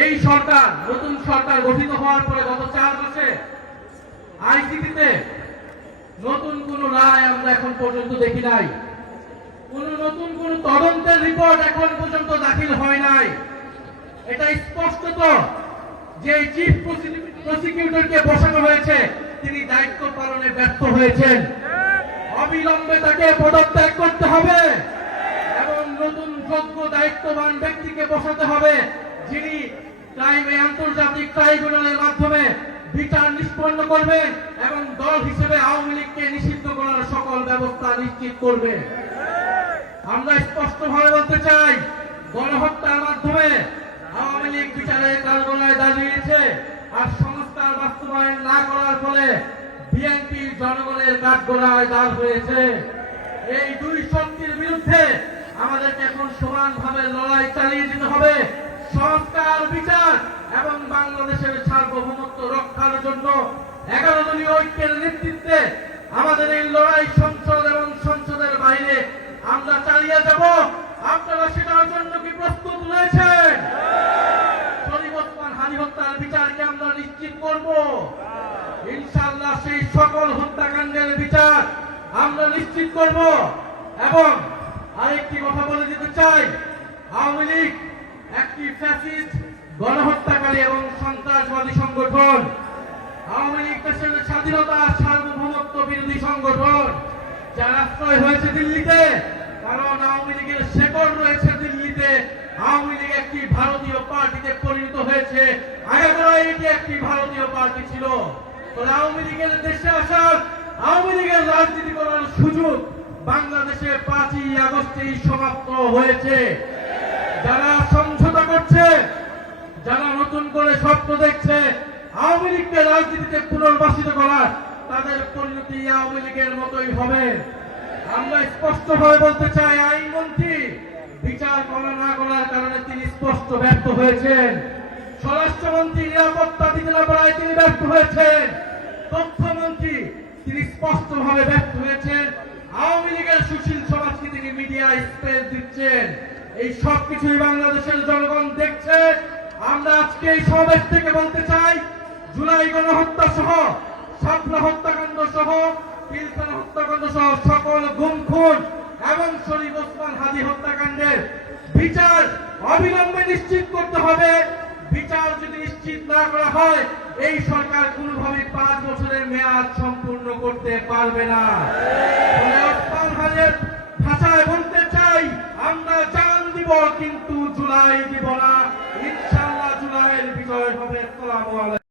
এই সরকার, নতুন সরকার গঠিত হওয়ার পরে গত 4 মাসে আইসিটিতে নতুন কোন রায় আমরা এখন পর্যন্ত দেখি নাই। নতুন কোন তদন্তের রিপোর্ট এখন পর্যন্ত দাখিল হয় নাই। এটা স্পষ্টত যে চিফ প্রসিকিউটরকে বসানো হয়েছে তিনি দায়িত্ব পালনে ব্যর্থ হয়েছেন। অবিলম্বে তাকে পদত্যাগ করতে হবে এবং নতুন যোগ্য দায়িত্ববান ব্যক্তিকে বসাতে হবে যিনি আন্তর্জাতিক ট্রাইব্যুনালের মাধ্যমে বিচার নিষ্পন্ন করবেন এবং দল হিসেবে আওয়ামী লীগকে নিষিদ্ধ করার সকল ব্যবস্থা নিশ্চিত করবে। আমরা স্পষ্টভাবে বলতে চাই, গণহত্যার মাধ্যমে আওয়ামী লীগ বিচারের কাঠগড়ায় দাঁড়িয়েছে আর সংস্কার বাস্তবায়ন না করার ফলে বিএনপি জনগণের কাঠগড়ায় দাঁড় হয়েছে। এই দুই শক্তির বিরুদ্ধে আমাদেরকে এখন সমানভাবে লড়াই চালিয়ে যেতে হবে। সংস্কার, বিচার এবং বাংলাদেশের সার্বভৌমত্ব রক্ষার জন্য 11 দলীয় ঐক্যের নেতৃত্বে আমাদের এই লড়াই সংসদ এবং সংসদের বাইরে আমরা চালিয়ে যাব। আপনারা সেটার জন্য কি প্রস্তুত রয়েছেন? শরীফ ওসমান হাদি হত্যার বিচারকে আমরা নিশ্চিত করব ইনশাআল্লাহ। সেই সকল হত্যাকাণ্ডের বিচার আমরা নিশ্চিত করব। এবং আরেকটি কথা বলে দিতে চাই, আওয়ামী লীগ একটি ফ্যাসিস্ট, গণহত্যাকারী এবং সন্ত্রাসবাদী সংগঠন। আওয়ামী লীগ দেশের স্বাধীনতা, সার্বভৌমত্ব বিরোধী সংগঠন, যার আশ্রয় হয়েছে দিল্লিতে, কারণ আওয়ামী লীগের শেকড় রয়েছে দিল্লিতে। আওয়ামী লীগ একটি ভারতীয় পার্টিতে পরিণত হয়েছে, আগাগোড়াই এটি একটি ভারতীয় পার্টি ছিল। আওয়ামী লীগের দেশে আসার, আওয়ামী লীগের রাজনীতি করার সুযোগ বাংলাদেশে 5ই আগস্টেই সমাপ্ত হয়েছে। যারা সমঝোতা করছে, যারা নতুন করে স্বপ্ন দেখছে আওয়ামী লীগকে রাজনীতিতে পুনর্বাসিত করার, তাদের পরিণতি আওয়ামী লীগের মতোই হবে। আমরা স্পষ্টভাবে বলতে চাই, আইনমন্ত্রী বিচার করা না করার কারণে তিনি স্পষ্ট ব্যর্থ হয়েছেন। স্বরাষ্ট্রমন্ত্রী নিরাপত্তা দিতে না পারায় তিনি ব্যর্থ হয়েছেন। তথ্যমন্ত্রী তিনি স্পষ্টভাবে ব্যর্থ হয়েছেন। আওয়ামী লীগের সুশীল সমাজকে তিনি মিডিয়া স্পেস দিচ্ছেন। এই সব কিছুই বাংলাদেশের জনগণ দেখছে। আমরা আজকে এই সমাবেশ থেকে বলতে চাই, জুলাই গণহত্যা সহ, শাপলা হত্যাকাণ্ড সহ, পিলখানা হত্যাকাণ্ড সহ সকল গুম খুন এবং শরীফ ওসমান হাদি হত্যাকাণ্ডের বিচার অবিলম্বে নিশ্চিত করতে হবে। বিচার যদি নিশ্চিত না করা হয়, এই সরকার কোনোভাবেই 5 বছরের মেয়াদ সম্পূর্ণ করতে পারবে না। ওসমান হাদির ভাষায় বলতে চাই, আমরা জান দিব কিন্তু জুলাই দিব না। ইনশাআল্লাহ জুলাইয়ের বিজয় হবে। আসসালামু আলাইকুম।